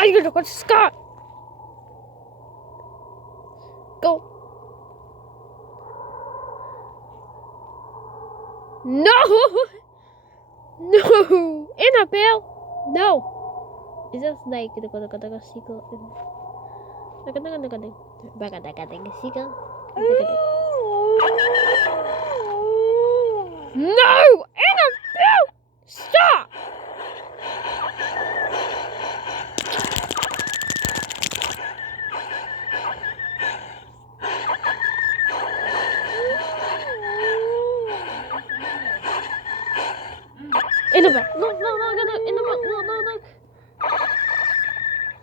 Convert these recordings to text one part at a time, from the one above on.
I don't know what Scott. Go. No. No. Annabelle. No. Is that like the sequel? No! Annabelle! Stop! Annabelle! No, Annabelle!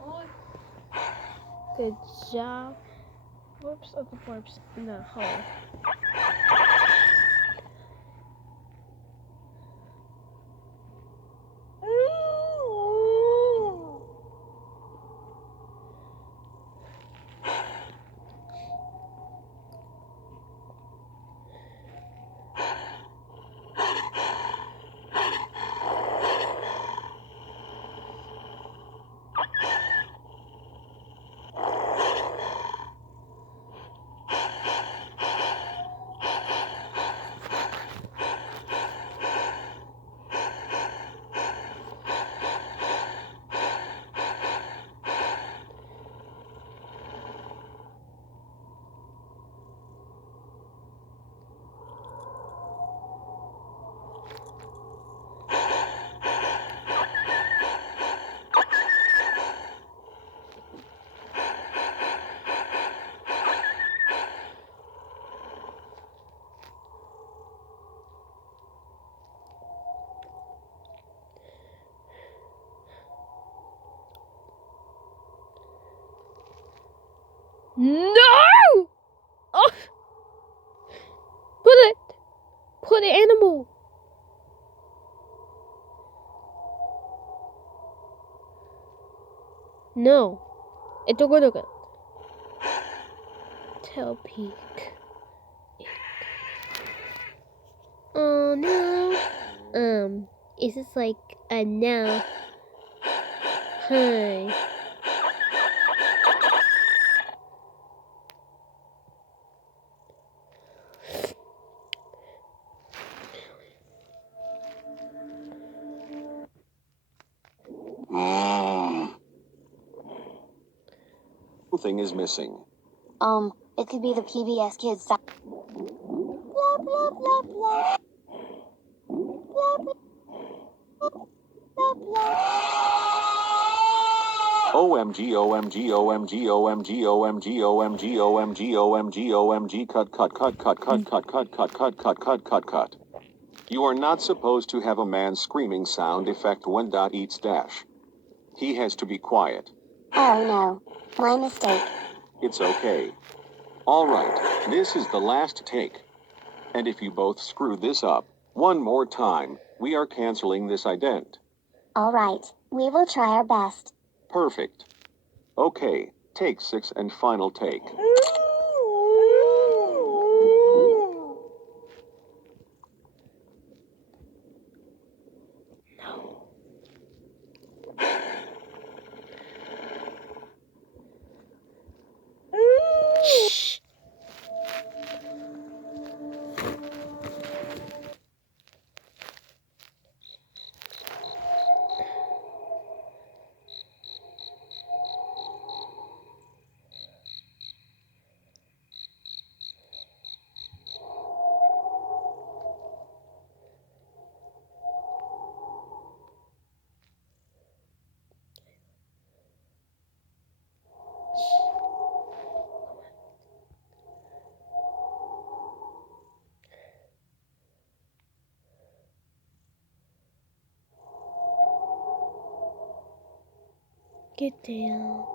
No. Good job. Whoops of the corpse in the hole. No! Oh! Put the animal. No. It's a good. Tell peek. Oh no. Is this like a no? Hi. Thing is missing. It could be the PBS Kids. Blah, blah, blah, blah. Blah, blah, blah, blah. OMG, OMG, OMG, OMG, OMG, OMG, OMG, OMG, OMG, cut. You are not supposed to have a man screaming sound effect when eats dash. He has to be quiet. Oh no, my mistake. It's okay. All right, this is the last take. And if you both screw this up one more time, we are canceling this ident. All right, we will try our best. Perfect. Okay, take 6 and final take. Shh. Get down.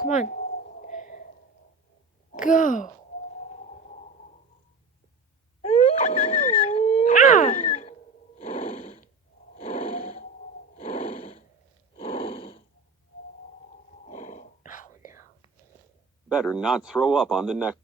Come on. Go. Ah! Better not throw up on the neck.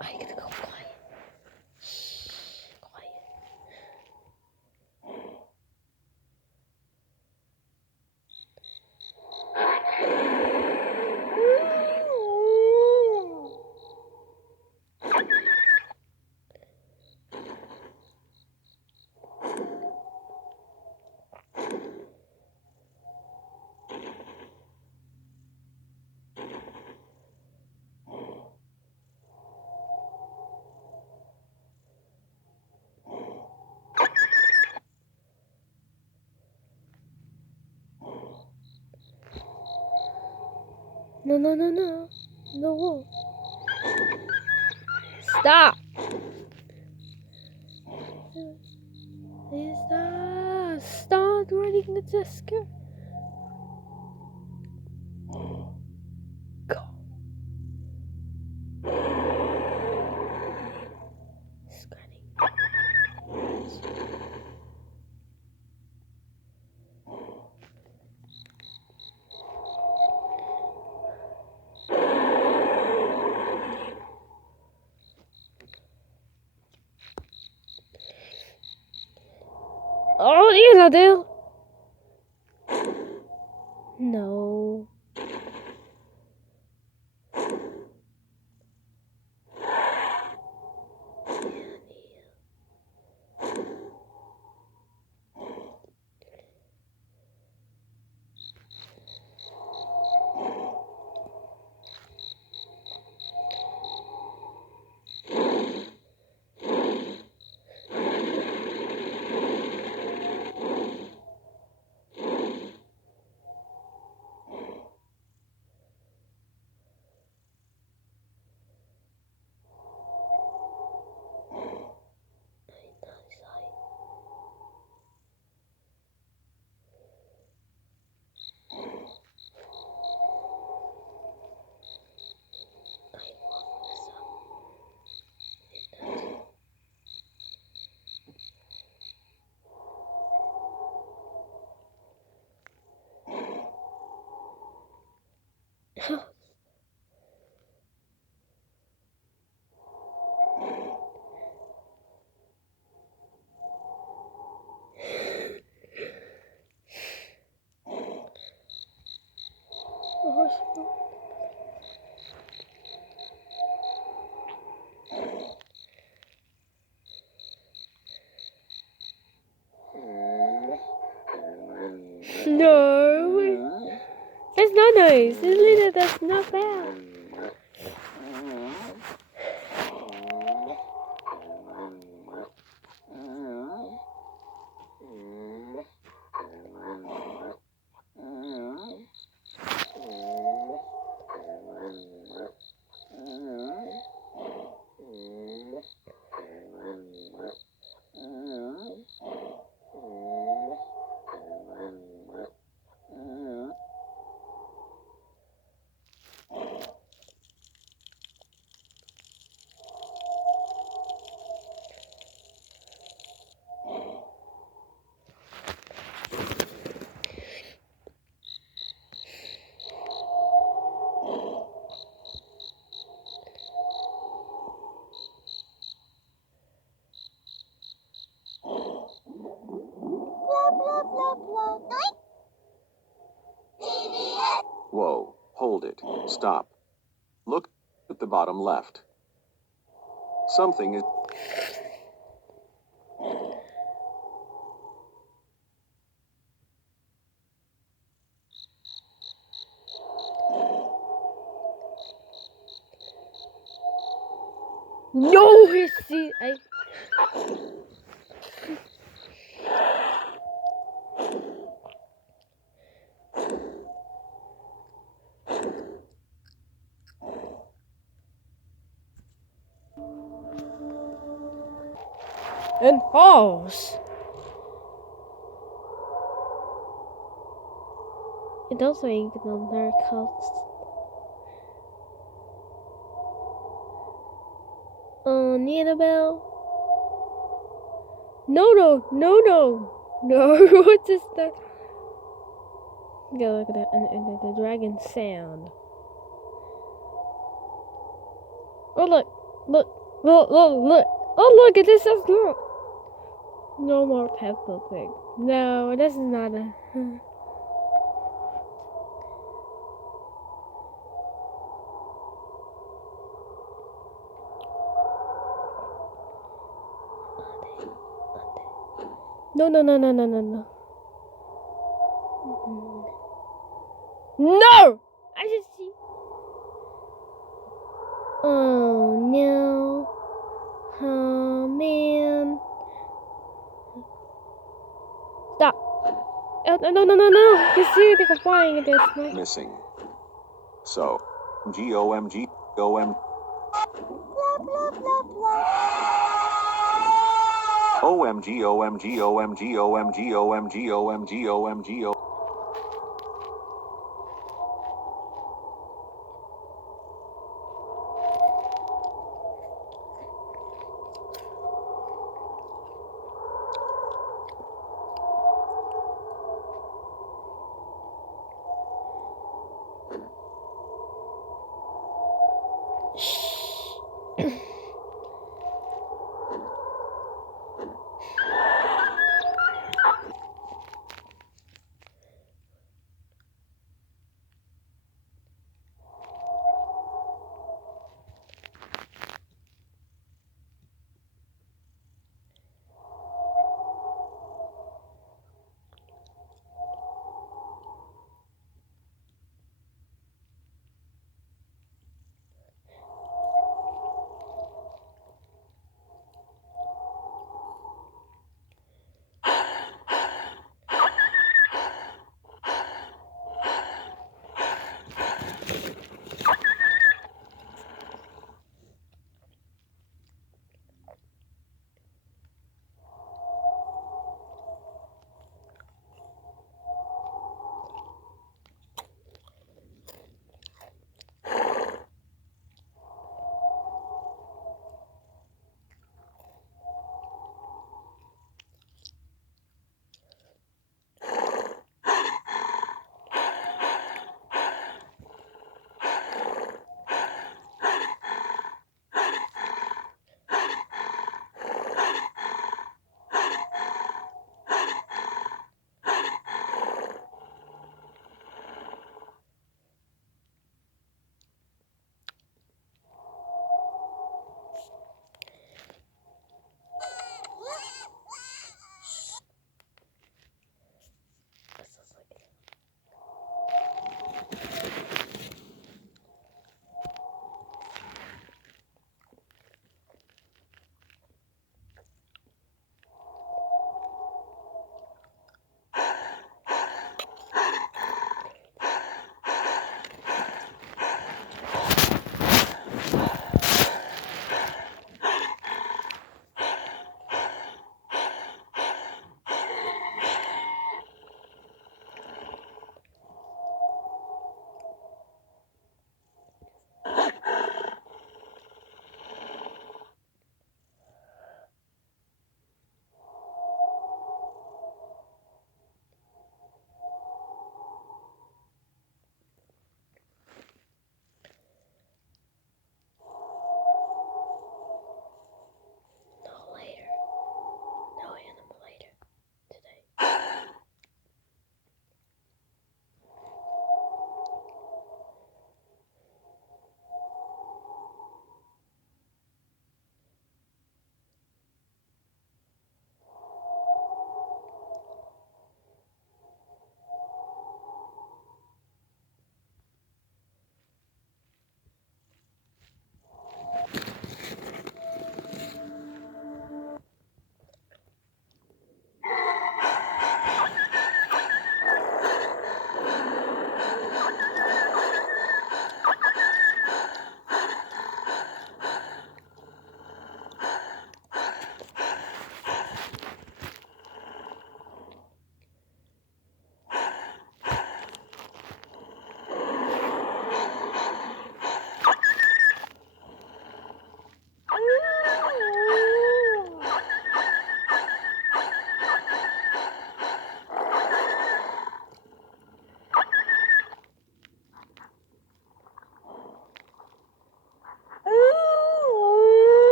I gotta go quiet. Shh, quiet. No, no, no, no. No. Stop. Please stop. Stop running the Jessica. Go. Scratching. Oh, here's Adele. No. No. There's no noise. That's not bad. Whoa, hold it. Stop. Look at the bottom left. Something is... No, see, And pause. It does say you can learn costs. Annabelle. No. What is that? Yeah, look at that. And the dragon sound. Oh, look. Oh, look at this. Look. No more Peppa Pig. No, this is not a... No. No! I just see... Oh, no. Oh, man. Stop. No. You see, they're flying at this. Right? Missing. So, GOMG, OM. Blah, blah, blah, blah. OMG, OMG, OMG, OMG, OMG, OMG, OMG, OMG.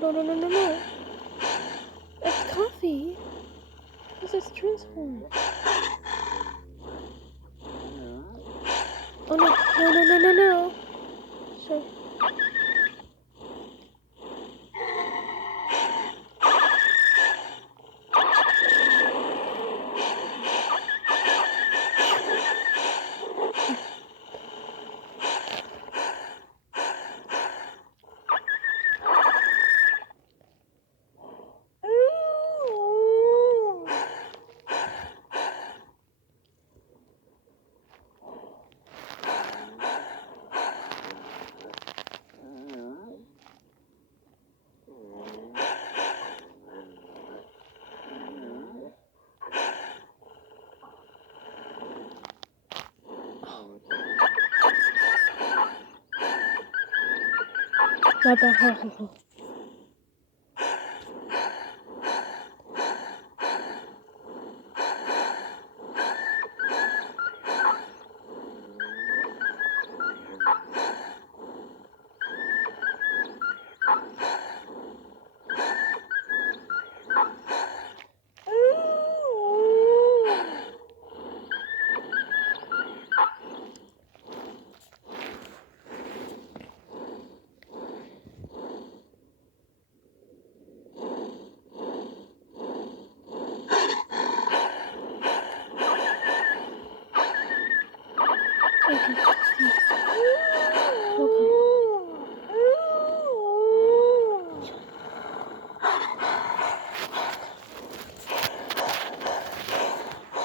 no. That's coffee. This is transform. Oh no. Sorry. Not bad. Okay.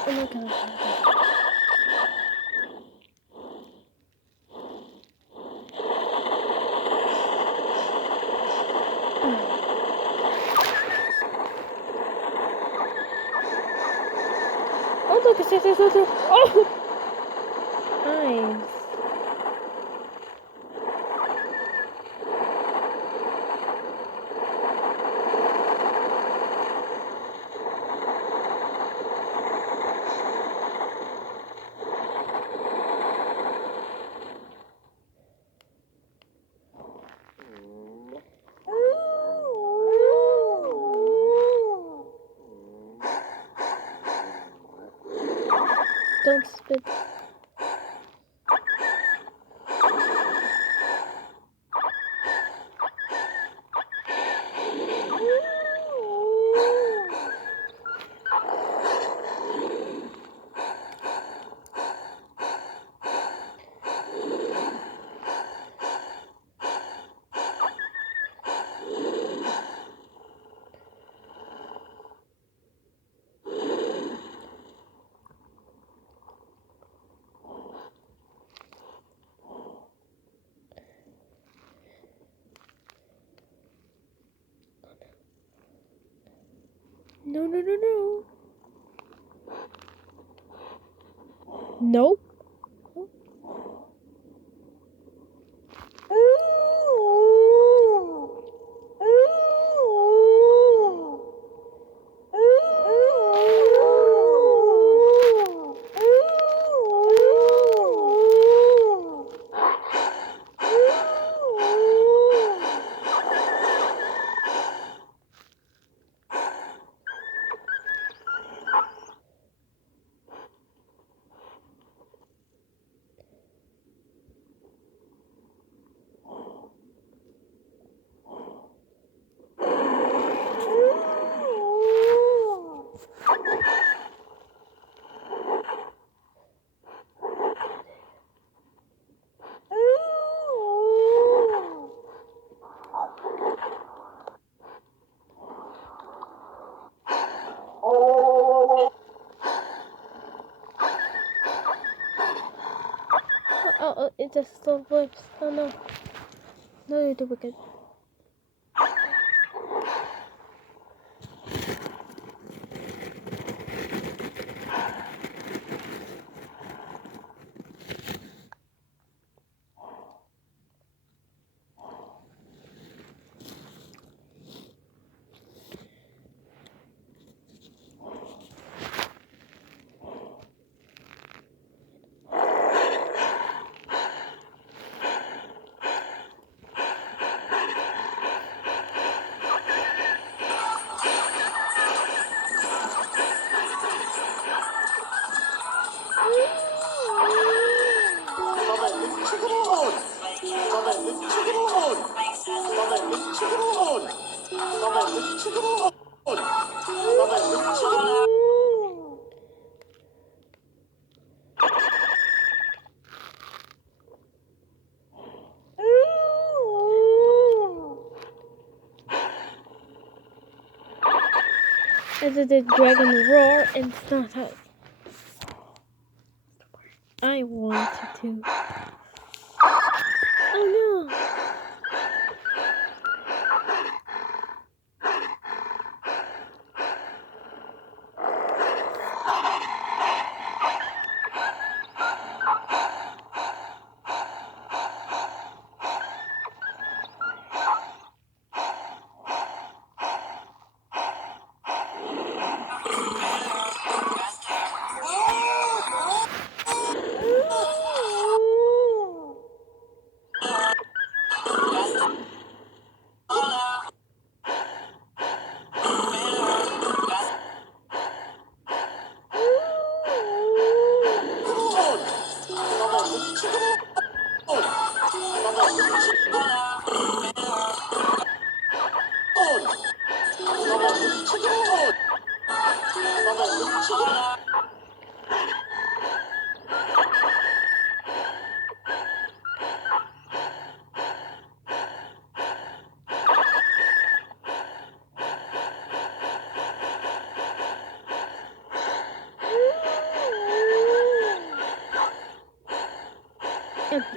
Oh my god. Oh look, it's oh! Nice. Don't spit. No. Nope. Oh, it just still flips. Oh no. No, you're too wicked. As it did dragon roar, and it's not how I wanted to. Oh no!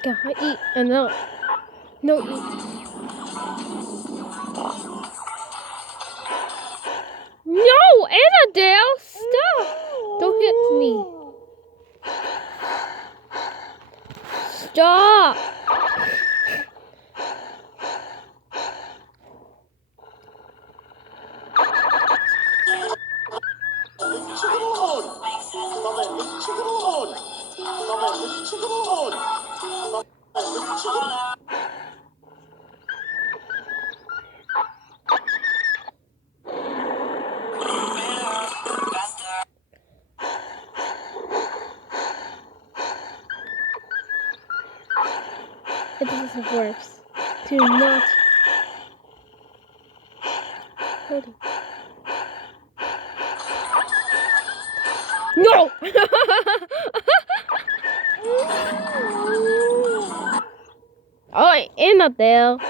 God, eat and no, eat. No, Annadale, stop! Don't hit me. Stop! It doesn't work. Do not hurt it. No! Oh, Annabelle.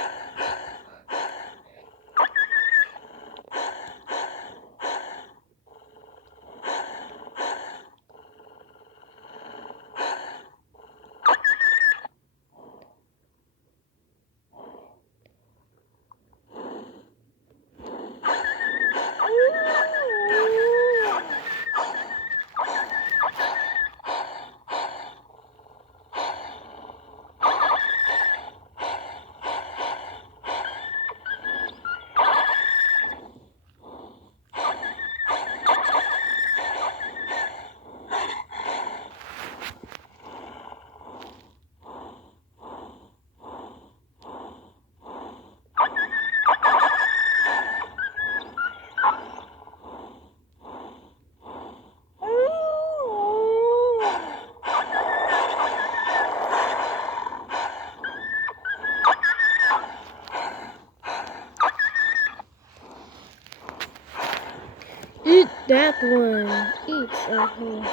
Eat that one. Eat something.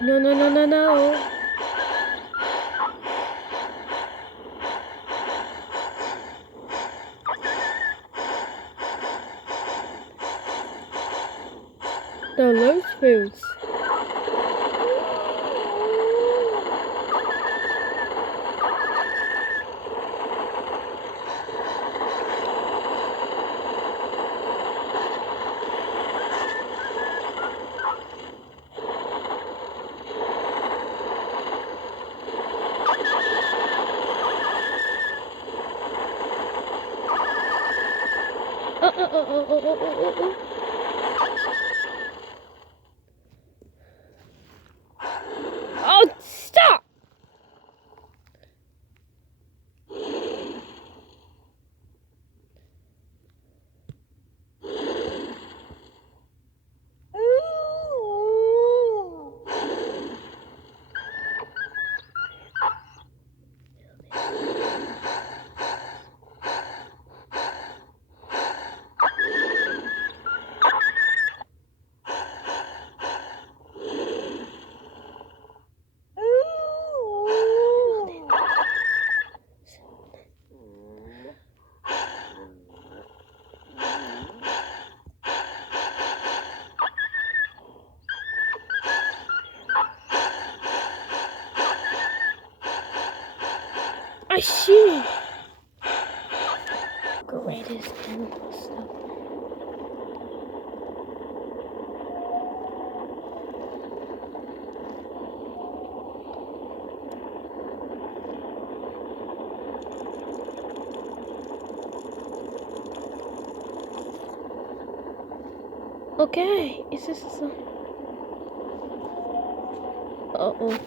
No, no, no, no, no. The loose foods. Oh, stop! I see. Greatest temple stuff. Okay, is this the... Uh-oh.